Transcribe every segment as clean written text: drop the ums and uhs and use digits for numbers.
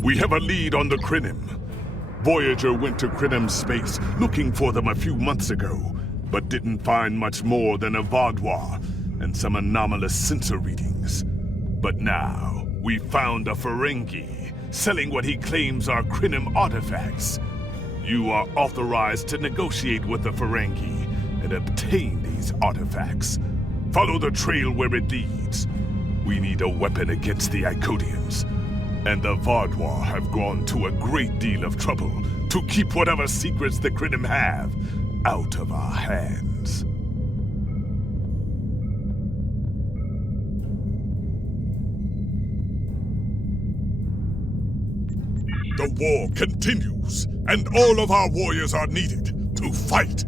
We have a lead on the Krynim. Voyager went to Krynim space looking for them a few months ago, but didn't find much more than a Vaadwaur and some anomalous sensor readings. But now, we found a Ferengi selling what he claims are Krynim artifacts. You are authorized to negotiate with the Ferengi and obtain these artifacts. Follow the trail where it leads. We need a weapon against the Iconians. And the Vaadwaur have gone to a great deal of trouble to keep whatever secrets the Krynim have out of our hands. The war continues, and all of our warriors are needed to fight.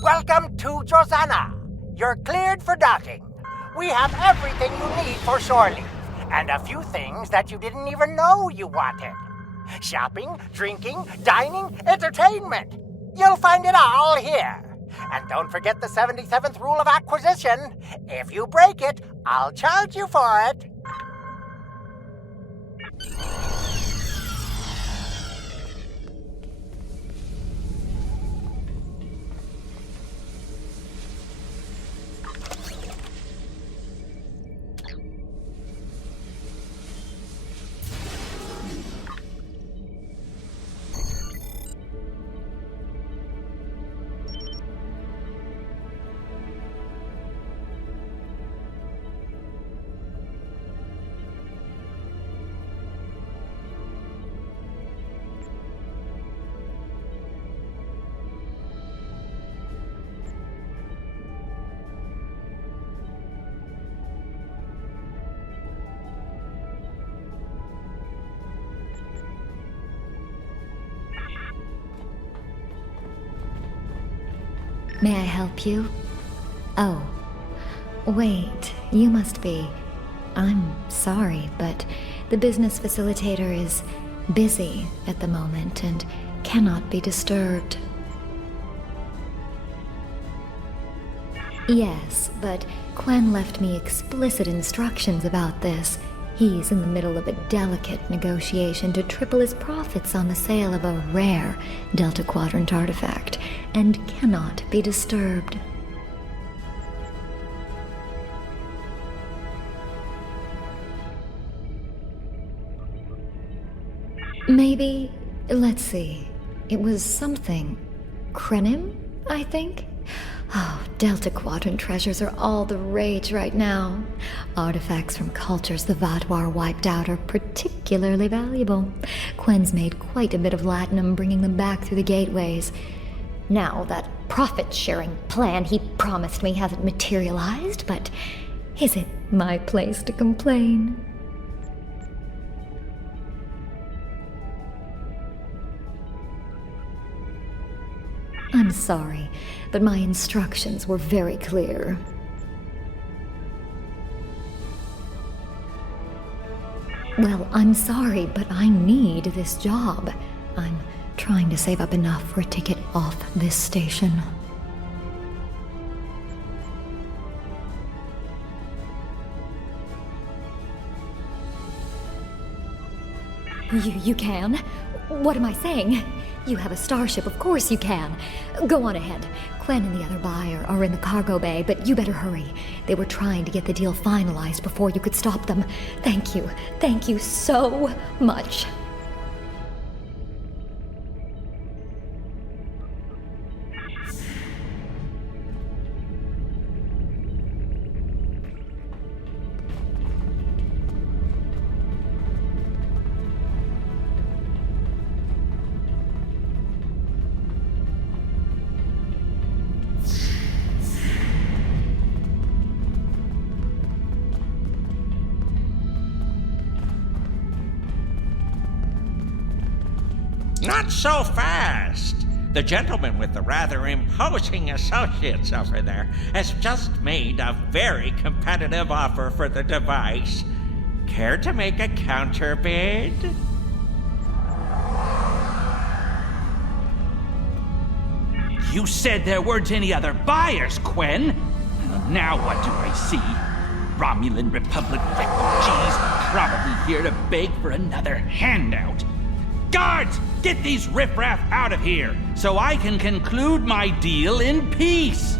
Welcome to Josana. You're cleared for docking. We have everything you need for shore leave, and a few things that you didn't even know you wanted. Shopping, drinking, dining, entertainment. You'll find it all here. And don't forget the 77th rule of acquisition. If you break it, I'll charge you for it. May I help you? Oh, wait, you must be... I'm sorry, but the business facilitator is busy at the moment and cannot be disturbed. Yes, but Quen left me explicit instructions about this. He's in the middle of a delicate negotiation to triple his profits on the sale of a rare Delta Quadrant artifact, and cannot be disturbed. Maybe, let's see, it was something Krynim, I think? Oh, Delta Quadrant treasures are all the rage right now. Artifacts from cultures the Vaadwaur wiped out are particularly valuable. Quen's made quite a bit of latinum bringing them back through the gateways. Now, that profit-sharing plan he promised me hasn't materialized, but is it my place to complain? I'm sorry, but my instructions were very clear. Well, I'm sorry, but I need this job. I'm trying to save up enough for a ticket off this station. You can? What am I saying? You have a starship, of course you can. Go on ahead. Quen and the other buyer are in the cargo bay, but you better hurry. They were trying to get the deal finalized before you could stop them. Thank you so much. Not so fast. The gentleman with the rather imposing associates over there has just made a very competitive offer for the device. Care to make a counterbid? You said there weren't any other buyers, Quen. Now what do I see? Romulan Republic refugees probably here to beg for another handout. Guards, get these riffraff out of here so I can conclude my deal in peace.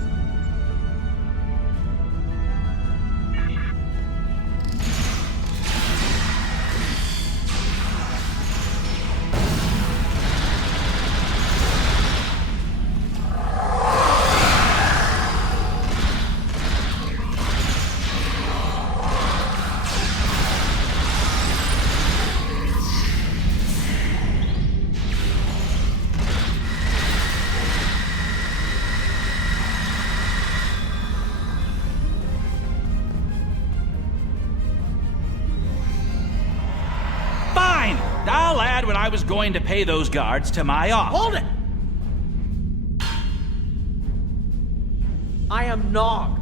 I'll add when I was going to pay those guards to my offer. Hold it! I am Nog,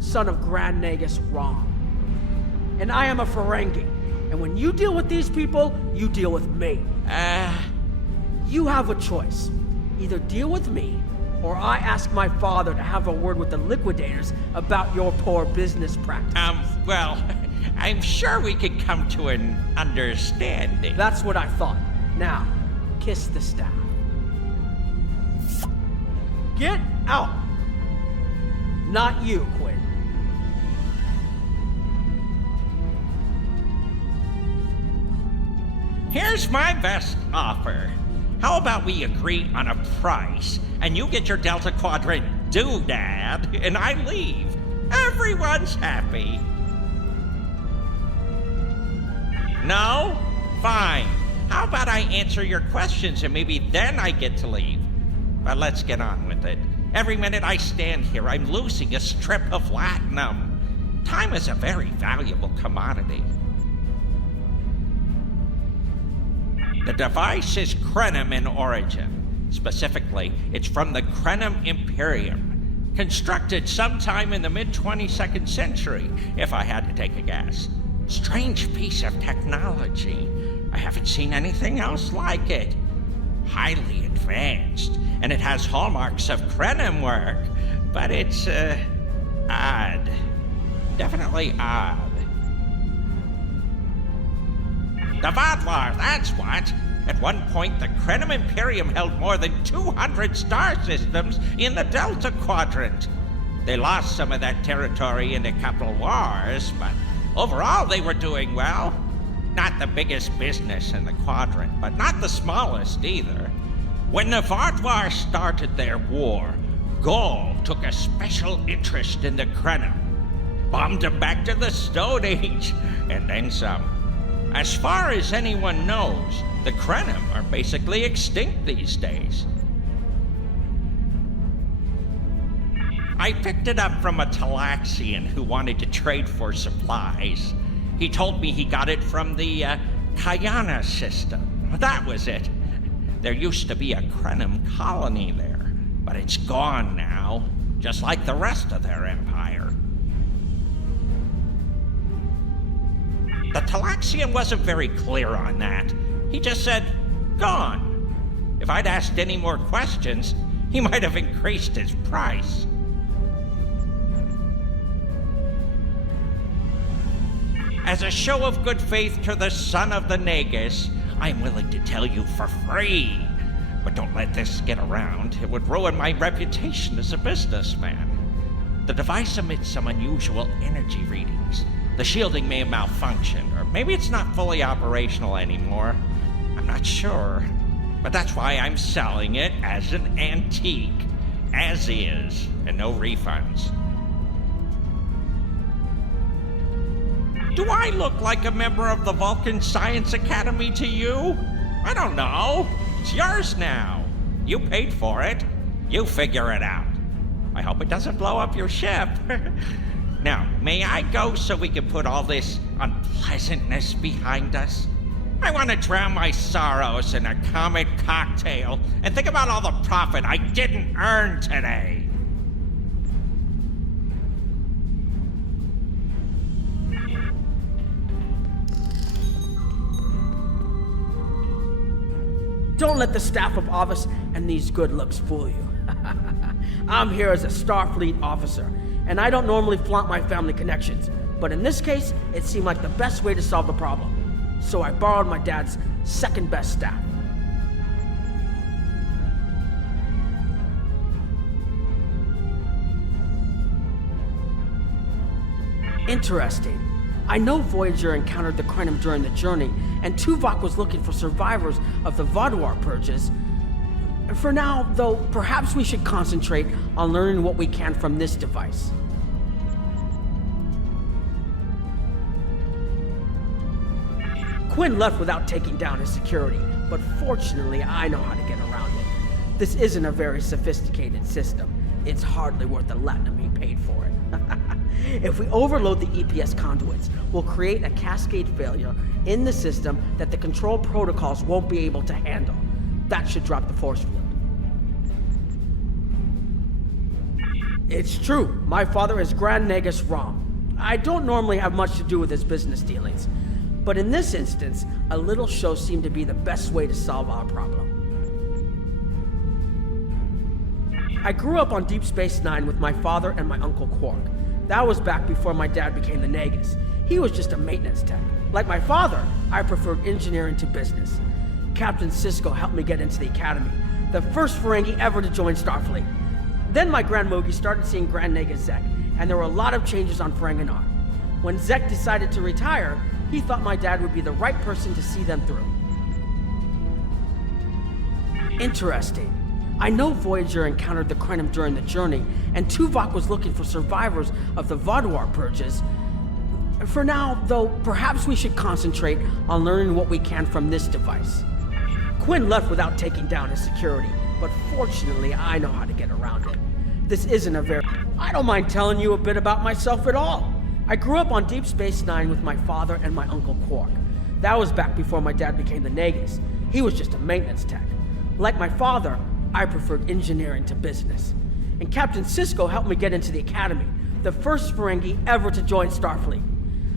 son of Grand Nagus Rom. And I am a Ferengi. And when you deal with these people, you deal with me. You have a choice. Either deal with me, or I ask my father to have a word with the liquidators about your poor business practices. Well, I'm sure we could come to an understanding. That's what I thought. Now, kiss the staff. Get out! Not you, Quinn. Here's my best offer. How about we agree on a price, and you get your Delta Quadrant doodad, and I leave. Everyone's happy. No? Fine. How about I answer your questions and maybe then I get to leave? But let's get on with it. Every minute I stand here, I'm losing a strip of platinum. Time is a very valuable commodity. The device is Krenim in origin. Specifically, it's from the Krenim Imperium. Constructed sometime in the mid-22nd century, if I had to take a guess. Strange piece of technology. I haven't seen anything else like it. Highly advanced, and it has hallmarks of Krenim work, but it's, odd. Definitely odd. The Vadlar, that's what. At one point, the Krenim Imperium held more than 200 star systems in the Delta Quadrant. They lost some of that territory in the Capital Wars, but overall, they were doing well. Not the biggest business in the quadrant, but not the smallest either. When the Vadlar started their war, Gaul took a special interest in the Krenim. Bombed them back to the Stone Age, and then some. As far as anyone knows, the Krenim are basically extinct these days. I picked it up from a Talaxian who wanted to trade for supplies. He told me he got it from the Kayana system. That was it. There used to be a Krenim colony there, but it's gone now, just like the rest of their empire. The Talaxian wasn't very clear on that. He just said, gone. If I'd asked any more questions, he might have increased his price. As a show of good faith to the son of the Nagus, I'm willing to tell you for free. But don't let this get around. It would ruin my reputation as a businessman. The device emits some unusual energy readings. The shielding may have malfunctioned, or maybe it's not fully operational anymore. I'm not sure. But that's why I'm selling it as an antique. As is, and no refunds. Do I look like a member of the Vulcan Science Academy to you? I don't know. It's yours now. You paid for it. You figure it out. I hope it doesn't blow up your ship. Now, may I go so we can put all this unpleasantness behind us? I want to drown my sorrows in a comet cocktail and think about all the profit I didn't earn today. Don't let the staff of office and these good looks fool you. I'm here as a Starfleet officer, and I don't normally flaunt my family connections, but in this case, it seemed like the best way to solve the problem. So I borrowed my dad's second best staff. Interesting. I know Voyager encountered the Krenim during the journey, and Tuvok was looking for survivors of the Vaadwaur purges. For now, though, perhaps we should concentrate on learning what we can from this device. Quinn left without taking down his security, but fortunately I know how to get around it. This isn't a very sophisticated system. It's hardly worth the latinum he paid for it. If we overload the EPS conduits, we'll create a cascade failure in the system that the control protocols won't be able to handle. That should drop the force field. It's true, my father is Grand Nagus Rom. I don't normally have much to do with his business dealings, but in this instance, a little show seemed to be the best way to solve our problem. I grew up on Deep Space Nine with my father and my uncle Quark. That was back before my dad became the Nagus. He was just a maintenance tech. Like my father, I preferred engineering to business. Captain Sisko helped me get into the Academy, the first Ferengi ever to join Starfleet. Then my Grand Mogi started seeing Grand Nagus Zek, and there were a lot of changes on Ferenginar. When Zek decided to retire, he thought my dad would be the right person to see them through. Interesting. I know Voyager encountered the Krenim during the journey, and Tuvok was looking for survivors of the Vaadwaur purges. For now, though, perhaps we should concentrate on learning what we can from this device. Quinn left without taking down his security, but fortunately I know how to get around it. This isn't a very... I don't mind telling you a bit about myself at all. I grew up on Deep Space Nine with my father and my uncle Quark. That was back before my dad became the Nagus. He was just a maintenance tech. Like my father, I preferred engineering to business. And Captain Sisko helped me get into the Academy, the first Ferengi ever to join Starfleet.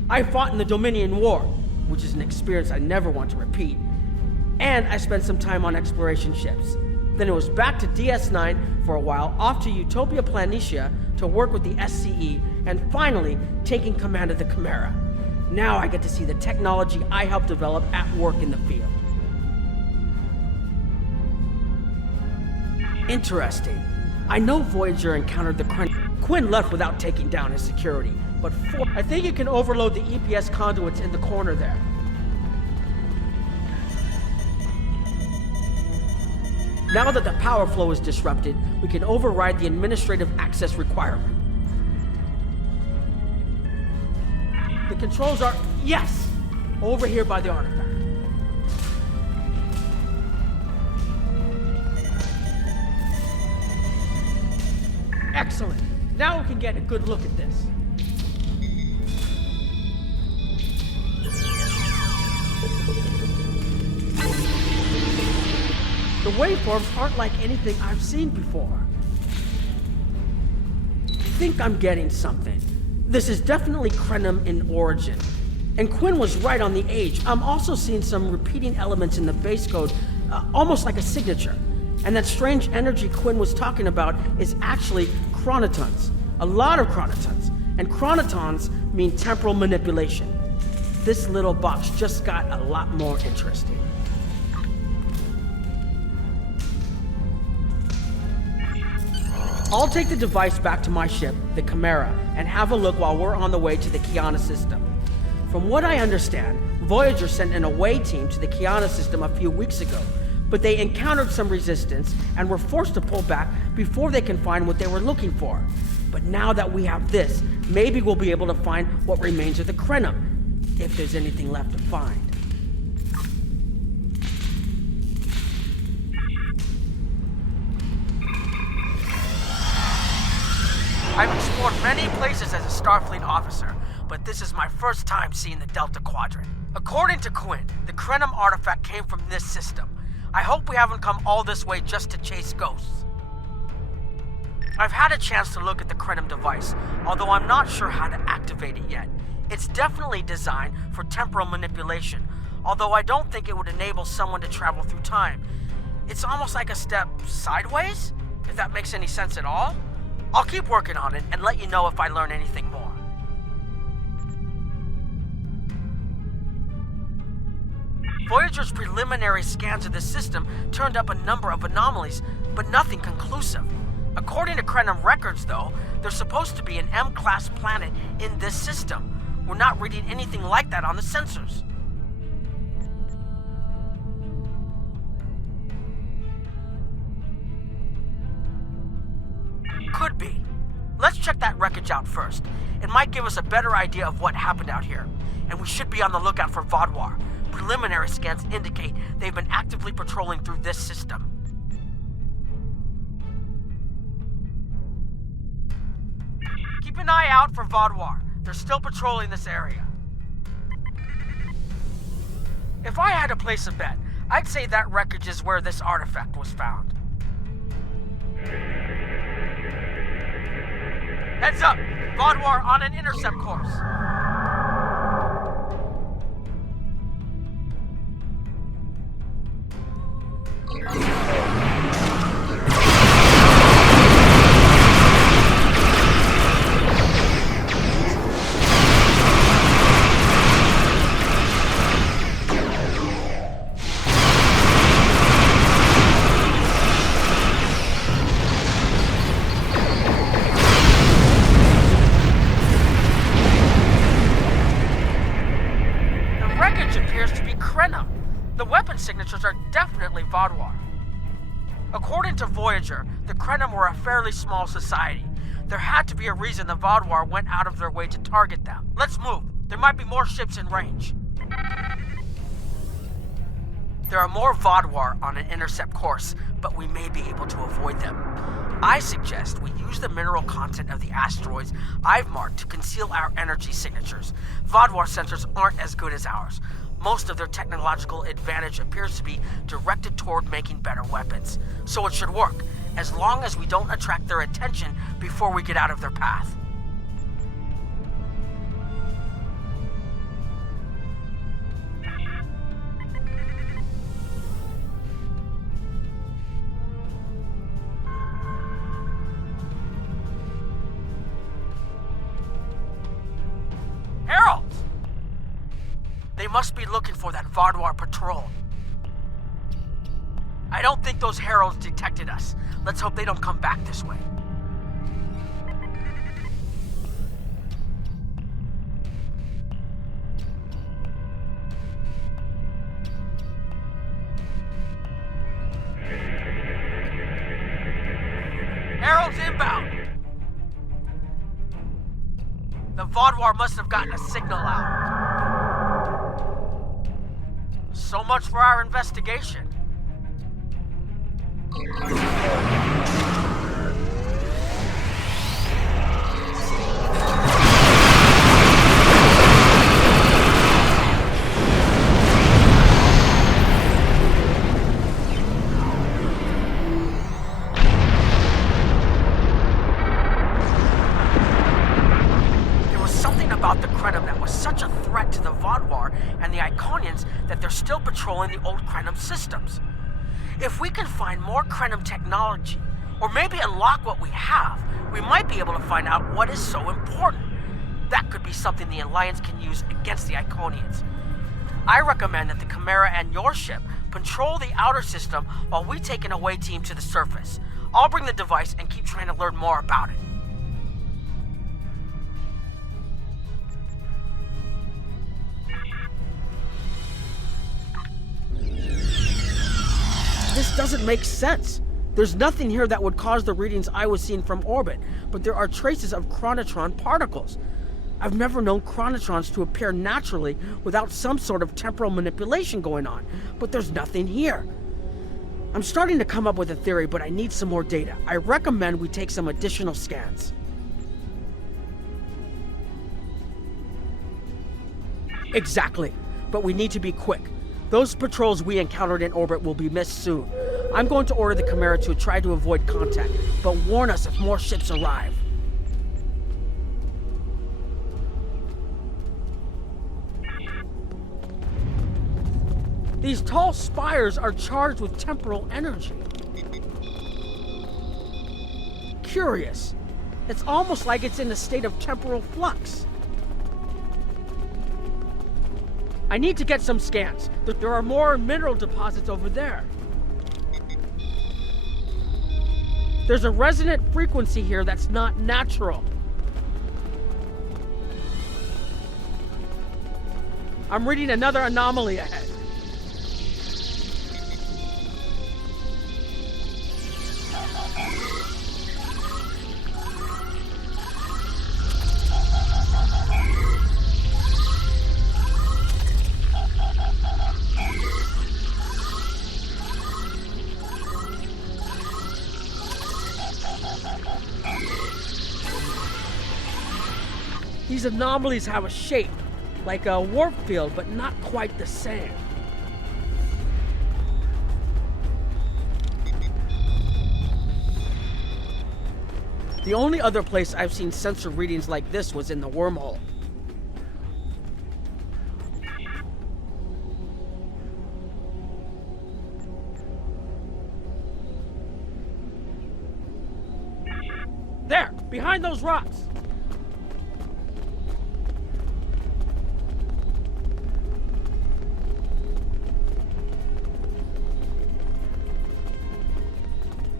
I fought in the Dominion War, which is an experience I never want to repeat. And I spent some time on exploration ships. Then it was back to DS9 for a while, off to Utopia Planitia to work with the SCE, and finally taking command of the Chimera. Now I get to see the technology I helped develop at work in the field. Interesting. I know Voyager encountered the Krenim. Quinn left without taking down his security, but I think you can overload the EPS conduits in the corner there. Now that the power flow is disrupted, we can override the administrative access requirement. The controls are... yes! Over here by the artifact. Excellent. Now we can get a good look at this. The waveforms aren't like anything I've seen before. I think I'm getting something. This is definitely Krenim in origin. And Quinn was right on the age. I'm also seeing some repeating elements in the base code, almost like a signature. And that strange energy Quinn was talking about is actually chronotons. A lot of chronotons. And chronotons mean temporal manipulation. This little box just got a lot more interesting. I'll take the device back to my ship, the Chimera, and have a look while we're on the way to the Kiana system. From what I understand, Voyager sent an away team to the Kiana system a few weeks ago, but they encountered some resistance and were forced to pull back before they can find what they were looking for. But now that we have this, maybe we'll be able to find what remains of the Krenim, if there's anything left to find. I've explored many places as a Starfleet officer, but this is my first time seeing the Delta Quadrant. According to Quinn, the Krenim artifact came from this system. I hope we haven't come all this way just to chase ghosts. I've had a chance to look at the Krenim device, although I'm not sure how to activate it yet. It's definitely designed for temporal manipulation, although I don't think it would enable someone to travel through time. It's almost like a step sideways, if that makes any sense at all. I'll keep working on it and let you know if I learn anything more. Voyager's preliminary scans of the system turned up a number of anomalies, but nothing conclusive. According to Krenim records, though, there's supposed to be an M-class planet in this system. We're not reading anything like that on the sensors. Could be. Let's check that wreckage out first. It might give us a better idea of what happened out here. And we should be on the lookout for Vaadwaur. Preliminary scans indicate they've been actively patrolling through this system. Keep an eye out for Vaadwaur. They're still patrolling this area. If I had to place a bet, I'd say that wreckage is where this artifact was found. Heads up! Vaadwaur on an intercept course. Signatures are definitely Vaadwaur. According to Voyager, the Krenim were a fairly small society. There had to be a reason the Vaadwaur went out of their way to target them. Let's move. There might be more ships in range. There are more Vaadwaur on an intercept course, but we may be able to avoid them. I suggest we use the mineral content of the asteroids I've marked to conceal our energy signatures. Vaadwaur sensors aren't as good as ours. Most of their technological advantage appears to be directed toward making better weapons. So it should work, as long as we don't attract their attention before we get out of their path. They must be looking for that Vaadwaur patrol. I don't think those heralds detected us. Let's hope they don't come back this way. Heralds inbound! The Vaadwaur must have gotten a signal out. So much for our investigation. There was something about the Krenim that was such a threat to the Vaadwaur and the Iconians that they're still patrolling the old Krenim systems. If we can find more Krenim technology, or maybe unlock what we have, we might be able to find out what is so important. That could be something the Alliance can use against the Iconians. I recommend that the Chimera and your ship patrol the outer system while we take an away team to the surface. I'll bring the device and keep trying to learn more about it. This doesn't make sense. There's nothing here that would cause the readings I was seeing from orbit, but there are traces of chronotron particles. I've never known chronotrons to appear naturally without some sort of temporal manipulation going on, but there's nothing here. I'm starting to come up with a theory, but I need some more data. I recommend we take some additional scans. Exactly. but we need to be quick. Those patrols we encountered in orbit will be missed soon. I'm going to order the Chimera to try to avoid contact, but warn us if more ships arrive. These tall spires are charged with temporal energy. Curious. It's almost like it's in a state of temporal flux. I need to get some scans. There are more mineral deposits over there. There's a resonant frequency here that's not natural. I'm reading another anomaly ahead. These anomalies have a shape, like a warp field, but not quite the same. The only other place I've seen sensor readings like this was in the wormhole. There, behind those rocks.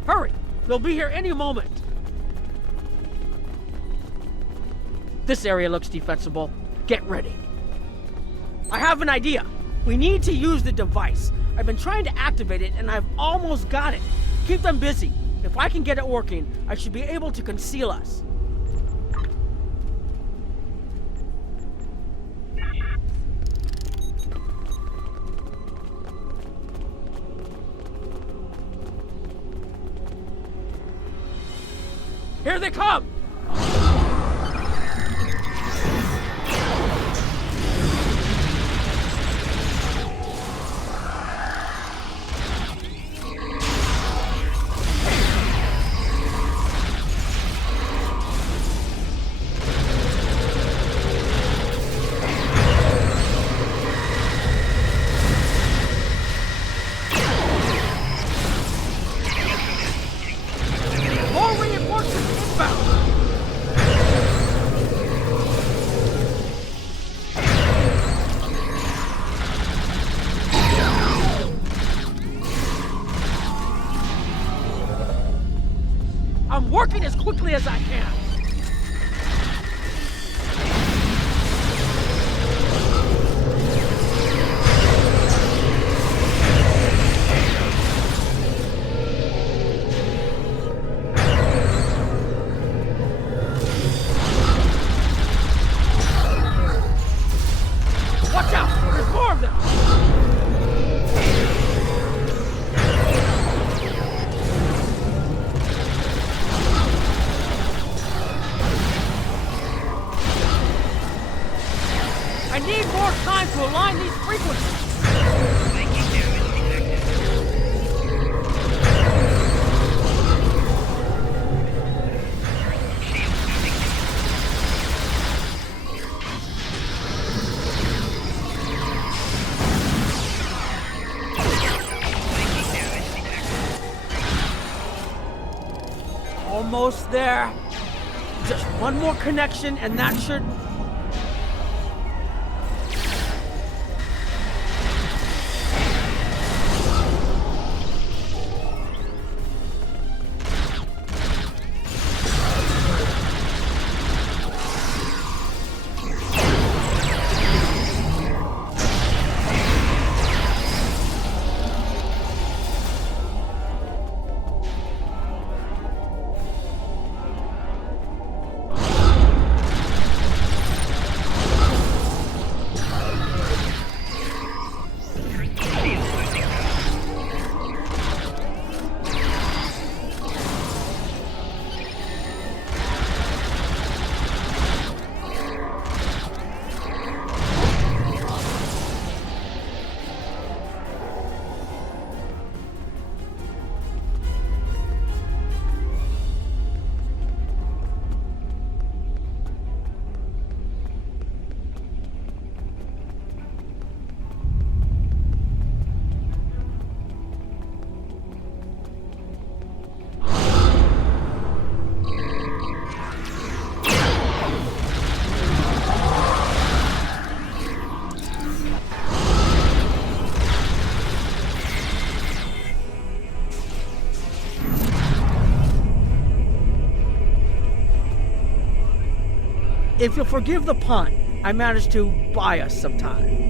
Hurry! They'll be here any moment. This area looks defensible. Get ready. I have an idea. We need to use the device. I've been trying to activate it and I've almost got it. Keep them busy. If I can get it working, I should be able to conceal us. Here they come! I'm working as quickly as I can. Watch out! There's more of them! I need more time to align these frequencies. Almost there. Just one more connection and that should... If you'll forgive the pun, I managed to buy us some time.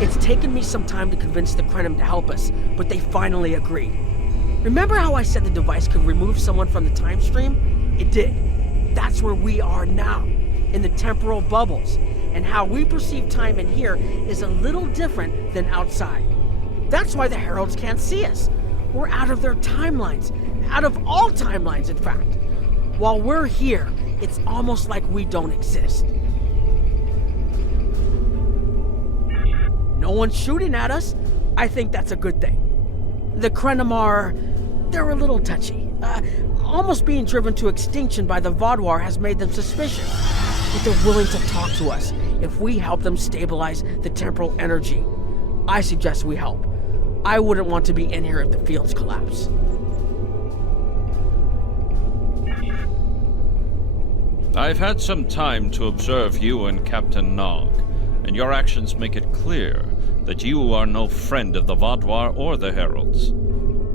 It's taken me some time to convince the Krenim to help us, but they finally agreed. Remember how I said the device could remove someone from the time stream? It did. That's where we are now, in the temporal bubbles, and how we perceive time in here is a little different than outside. That's why the Heralds can't see us. We're out of their timelines, out of all timelines, in fact. While we're here, it's almost like we don't exist. No one's shooting at us. I think that's a good thing. The Krenim they're a little touchy. Almost being driven to extinction by the Vaadwaur has made them suspicious. But they're willing to talk to us if we help them stabilize the temporal energy. I suggest we help. I wouldn't want to be in here if the fields collapse. I've had some time to observe you and Captain Nog, and your actions make it clear that you are no friend of the Vaadwaur or the Heralds.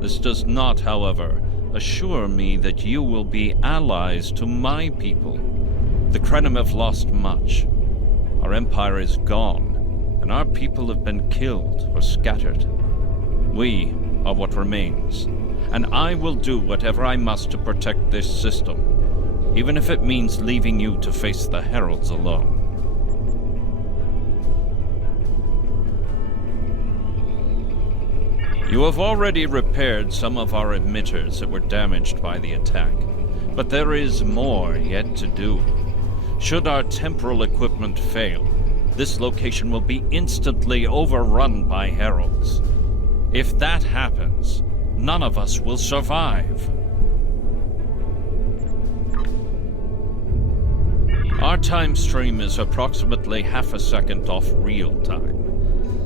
This does not, however, assure me that you will be allies to my people. The Krenim have lost much. Our empire is gone, and our people have been killed or scattered. We are what remains, and I will do whatever I must to protect this system, even if it means leaving you to face the Heralds alone. You have already repaired some of our emitters that were damaged by the attack, but there is more yet to do. Should our temporal equipment fail, this location will be instantly overrun by Heralds. If that happens, none of us will survive. Our time stream is approximately half a second off real time.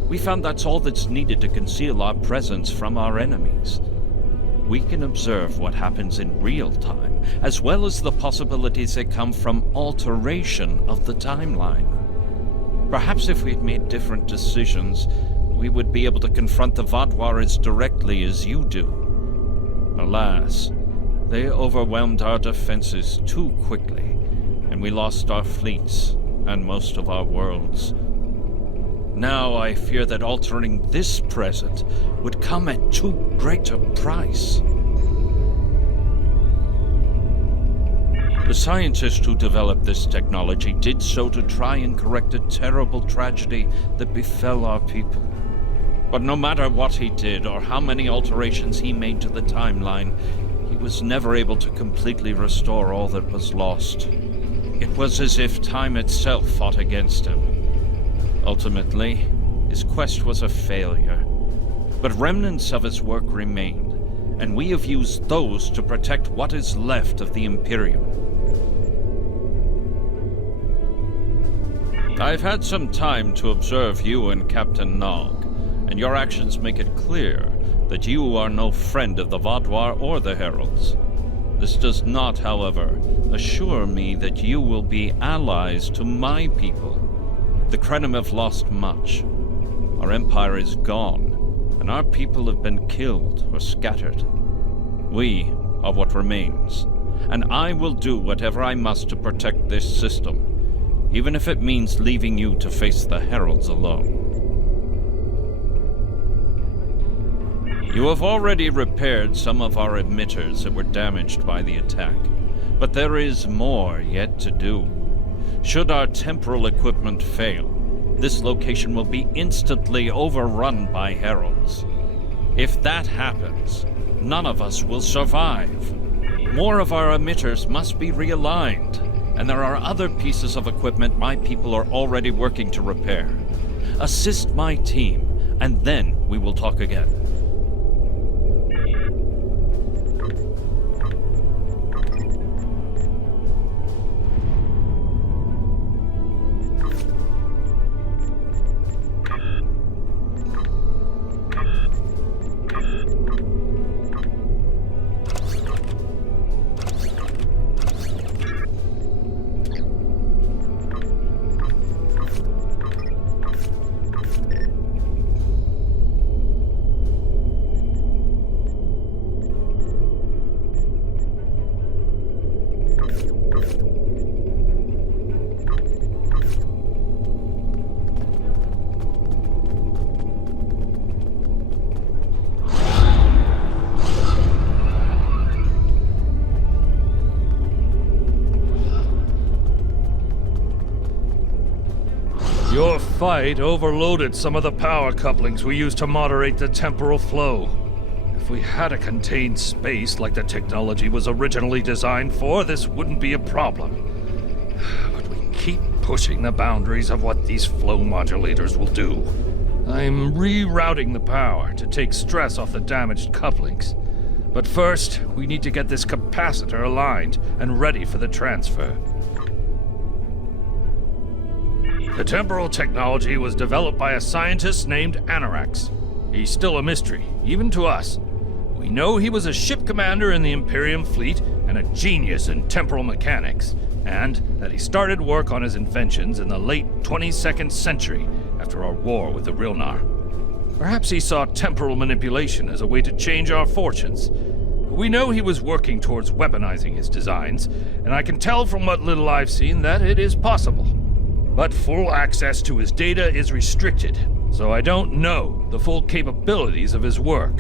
We found that's all that's needed to conceal our presence from our enemies. We can observe what happens in real time, as well as the possibilities that come from alteration of the timeline. Perhaps if we'd made different decisions, we would be able to confront the Vaadwaur as directly as you do. Alas, they overwhelmed our defenses too quickly, and we lost our fleets and most of our worlds. Now I fear that altering this present would come at too great a price. The scientist who developed this technology did so to try and correct a terrible tragedy that befell our people. But no matter what he did or how many alterations he made to the timeline, he was never able to completely restore all that was lost. It was as if time itself fought against him. Ultimately, his quest was a failure, but remnants of his work remained, and we have used those to protect what is left of the Imperium. I've had some time to observe you and Captain Nog, and your actions make it clear that you are no friend of the Vaadwaur or the Heralds. This does not, however, assure me that you will be allies to my people. The Krenim have lost much. Our empire is gone, and our people have been killed or scattered. We are what remains, and I will do whatever I must to protect this system, even if it means leaving you to face the Heralds alone. You have already repaired some of our emitters that were damaged by the attack, but there is more yet to do. Should our temporal equipment fail, this location will be instantly overrun by Heralds. If that happens, none of us will survive. More of our emitters must be realigned, and there are other pieces of equipment my people are already working to repair. Assist my team, and then we will talk again. Your fight overloaded some of the power couplings we use to moderate the temporal flow. If we had a contained space like the technology was originally designed for, this wouldn't be a problem. But we keep pushing the boundaries of what these flow modulators will do. I'm rerouting the power to take stress off the damaged couplings. But first, we need to get this capacitor aligned and ready for the transfer. The temporal technology was developed by a scientist named Anorax. He's still a mystery, even to us. We know he was a ship commander in the Imperium fleet and a genius in temporal mechanics, and that he started work on his inventions in the late 22nd century after our war with the Rilnar. Perhaps he saw temporal manipulation as a way to change our fortunes. We know he was working towards weaponizing his designs, and I can tell from what little I've seen that it is possible. But full access to his data is restricted, so I don't know the full capabilities of his work.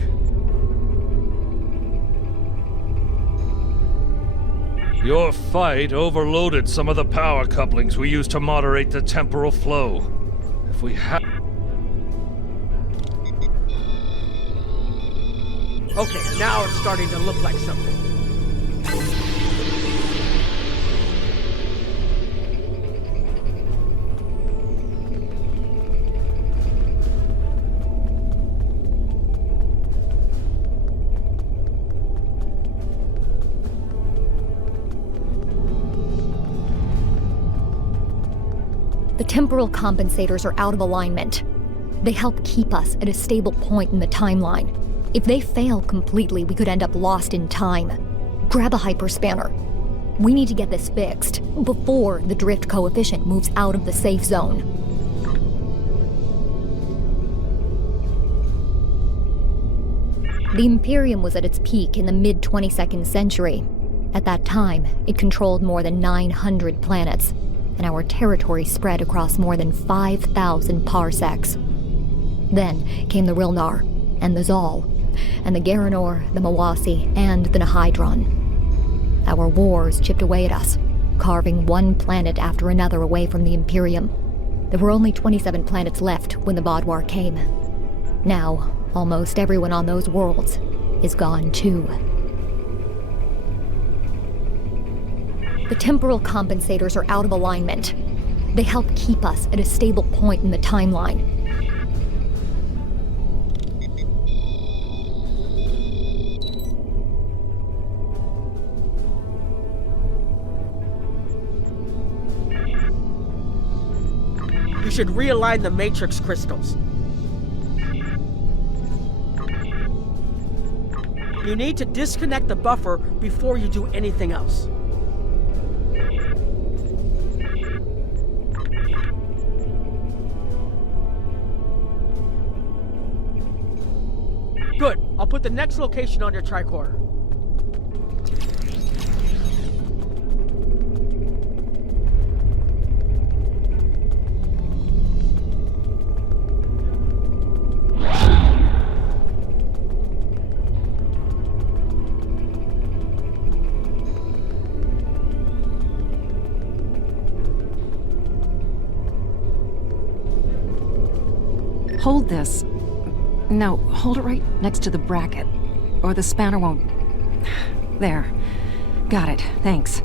Your fight overloaded some of the power couplings we use to moderate the temporal flow. If we had... Okay, now it's starting to look like something. The temporal compensators are out of alignment. They help keep us at a stable point in the timeline. If they fail completely, we could end up lost in time. Grab a hyperspanner. We need to get this fixed before the drift coefficient moves out of the safe zone. The Imperium was at its peak in the mid-22nd century. At that time, it controlled more than 900 planets, and our territory spread across more than 5,000 parsecs. Then came the Rilnar, and the Zal, and the Garanor, the Mawasi, and the Nihydron. Our wars chipped away at us, carving one planet after another away from the Imperium. There were only 27 planets left when the Vadwar came. Now, almost everyone on those worlds is gone too. The temporal compensators are out of alignment. They help keep us at a stable point in the timeline. You should realign the matrix crystals. You need to disconnect the buffer before you do anything else. Good. I'll put the next location on your tricorder. Hold this. No, hold it right next to the bracket, or the spanner won't... There. Got it, thanks.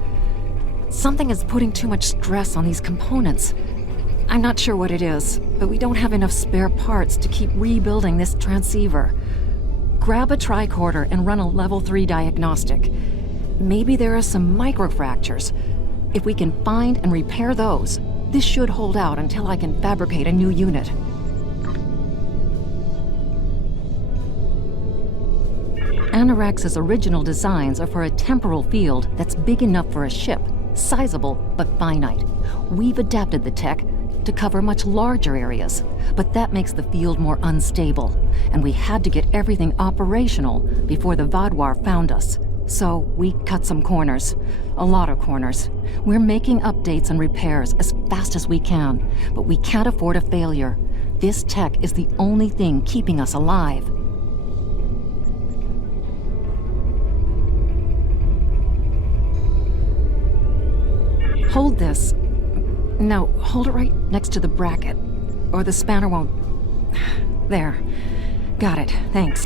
Something is putting too much stress on these components. I'm not sure what it is, but we don't have enough spare parts to keep rebuilding this transceiver. Grab a tricorder and run a level 3 diagnostic. Maybe there are some microfractures. If we can find and repair those, this should hold out until I can fabricate a new unit. Anorax's original designs are for a temporal field that's big enough for a ship, sizable but finite. We've adapted the tech to cover much larger areas, but that makes the field more unstable, and we had to get everything operational before the Vadwar found us. So we cut some corners, a lot of corners. We're making updates and repairs as fast as we can, but we can't afford a failure. This tech is the only thing keeping us alive. Hold this. No, hold it right next to the bracket, or the spanner won't... There. Got it, thanks.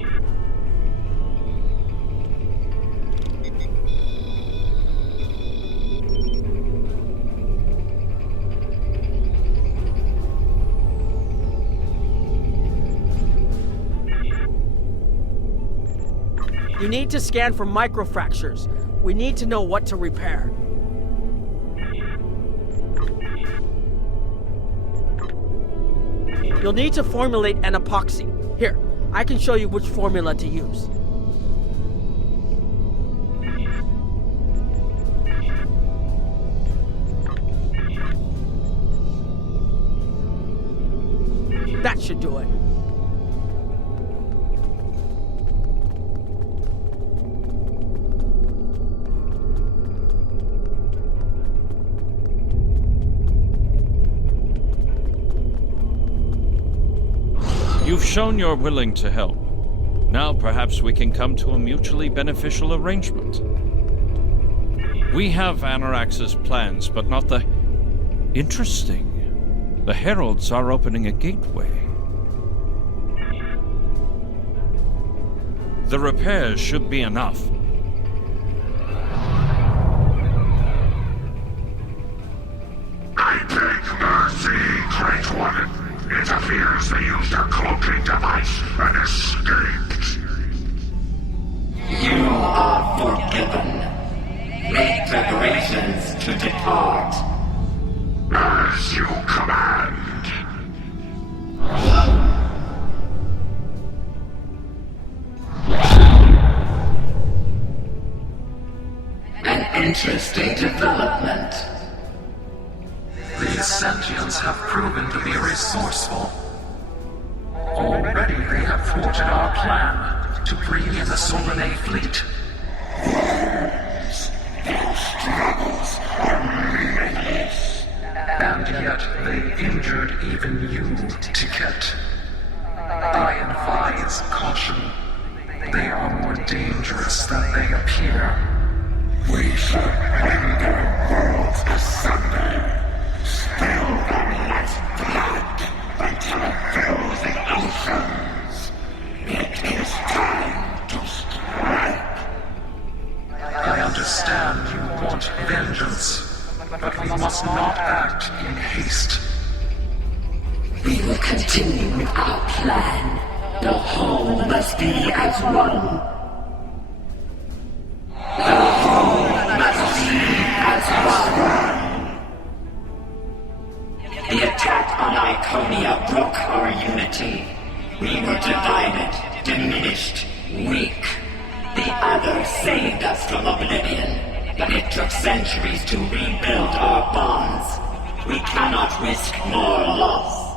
You need to scan for microfractures. We need to know what to repair. You'll need to formulate an epoxy. Here, I can show you which formula to use. That should do it. You've shown you're willing to help. Now perhaps we can come to a mutually beneficial arrangement. We have Anorax's plans, but not the... Interesting. The Heralds are opening a gateway. The repairs should be enough. I beg mercy, Great One. It appears they used a cloaking device and escaped. You are forgiven. Make preparations to depart. As you command. An interesting development. These sentients have proven to be resourceful. Already they have thwarted our plan to bring in the Solanae fleet. Their struggles are meaningless. And yet they injured even you, Ticket. I advise caution. They are more dangerous than they appear. We should render worlds asunder. Spill them like blood until it fills the oceans. It is time to strike. I understand you want vengeance, but we must not act in haste. We will continue with our plan. The whole must be as one. The whole must be as one. The attack on Iconia broke our unity. We were divided, diminished, weak. The others saved us from oblivion, but it took centuries to rebuild our bonds. We cannot risk more loss.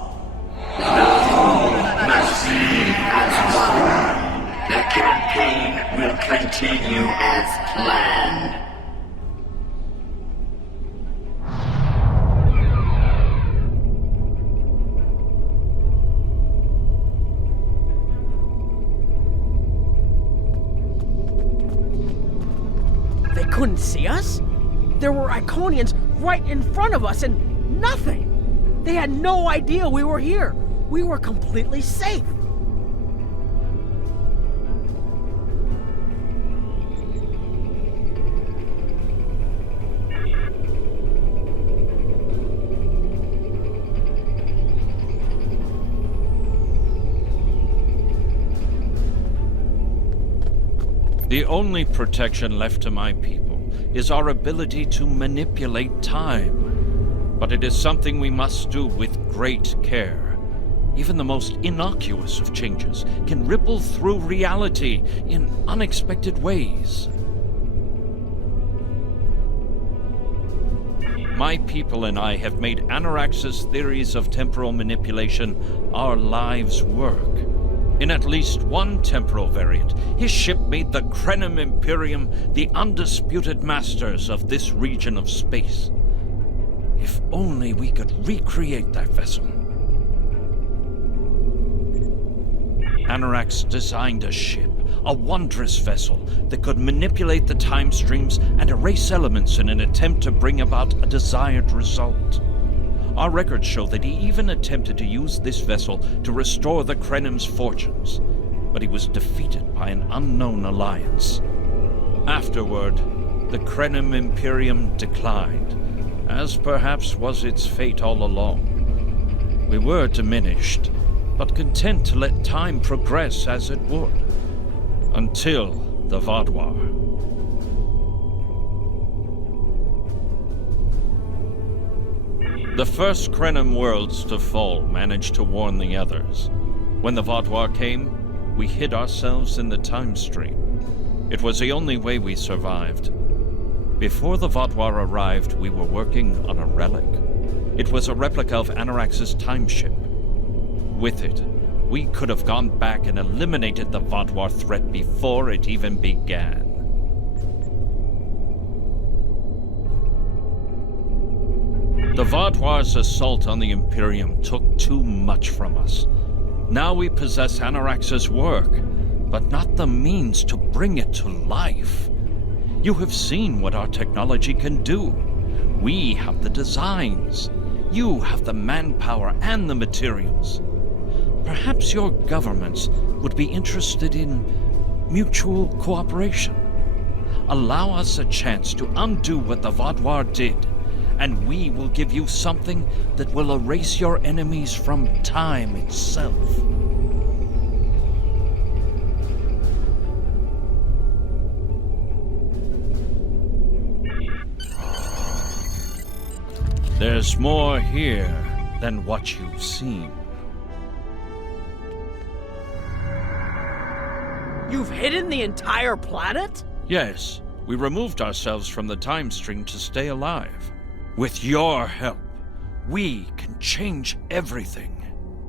The whole must be as one. The campaign will continue as planned. They couldn't see us? There were Iconians right in front of us and nothing! They had no idea we were here. We were completely safe. The only protection left to my people is our ability to manipulate time. But it is something we must do with great care. Even the most innocuous of changes can ripple through reality in unexpected ways. My people and I have made Anorax's theories of temporal manipulation our lives' work. In at least one temporal variant, his ship made the Krenim Imperium the undisputed masters of this region of space. If only we could recreate that vessel. Anorax designed a ship, a wondrous vessel that could manipulate the time streams and erase elements in an attempt to bring about a desired result. Our records show that he even attempted to use this vessel to restore the Krenim's fortunes, but he was defeated by an unknown alliance. Afterward, the Krenim Imperium declined, as perhaps was its fate all along. We were diminished, but content to let time progress as it would, until the Vaadwaur. The first Krenim worlds to fall managed to warn the others. When the Vaadwaur came, we hid ourselves in the time stream. It was the only way we survived. Before the Vaadwaur arrived, we were working on a relic. It was a replica of Anarax's timeship. With it, we could have gone back and eliminated the Vaadwaur threat before it even began. The Vaadwaur's assault on the Imperium took too much from us. Now we possess Anarax's work, but not the means to bring it to life. You have seen what our technology can do. We have the designs. You have the manpower and the materials. Perhaps your governments would be interested in mutual cooperation. Allow us a chance to undo what the Vaadwaur did, and we will give you something that will erase your enemies from time itself. There's more here than what you've seen. You've hidden the entire planet? Yes, we removed ourselves from the time stream to stay alive. With your help, we can change everything.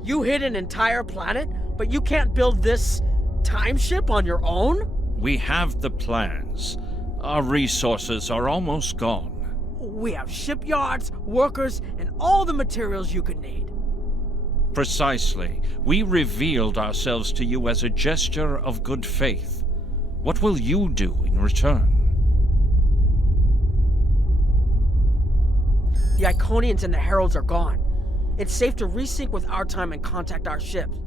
You hid an entire planet, but you can't build this time ship on your own? We have the plans. Our resources are almost gone. We have shipyards, workers, and all the materials you could need. Precisely. We revealed ourselves to you as a gesture of good faith. What will you do in return? The Iconians and the Heralds are gone. It's safe to resync with our time and contact our ships.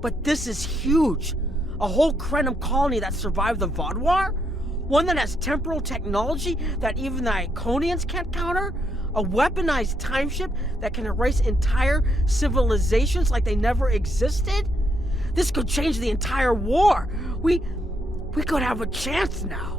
But this is huge. A whole Krenim colony that survived the Vaadwaur? One that has temporal technology that even the Iconians can't counter? A weaponized time ship that can erase entire civilizations like they never existed? This could change the entire war. We could have a chance now.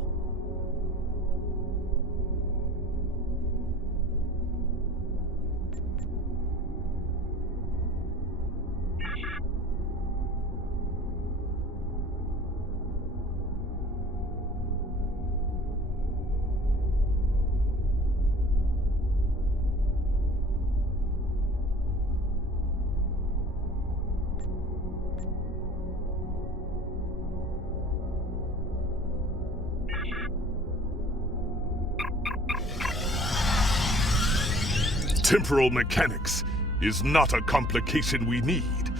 Temporal mechanics is not a complication we need,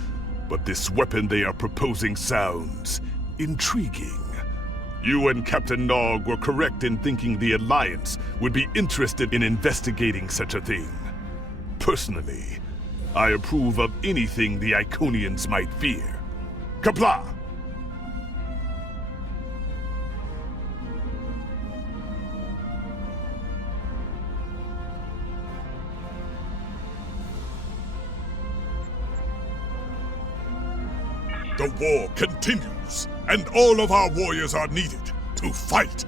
but this weapon they are proposing sounds intriguing. You and Captain Nog were correct in thinking the Alliance would be interested in investigating such a thing. Personally, I approve of anything the Iconians might fear. Kapla! The war continues, and all of our warriors are needed to fight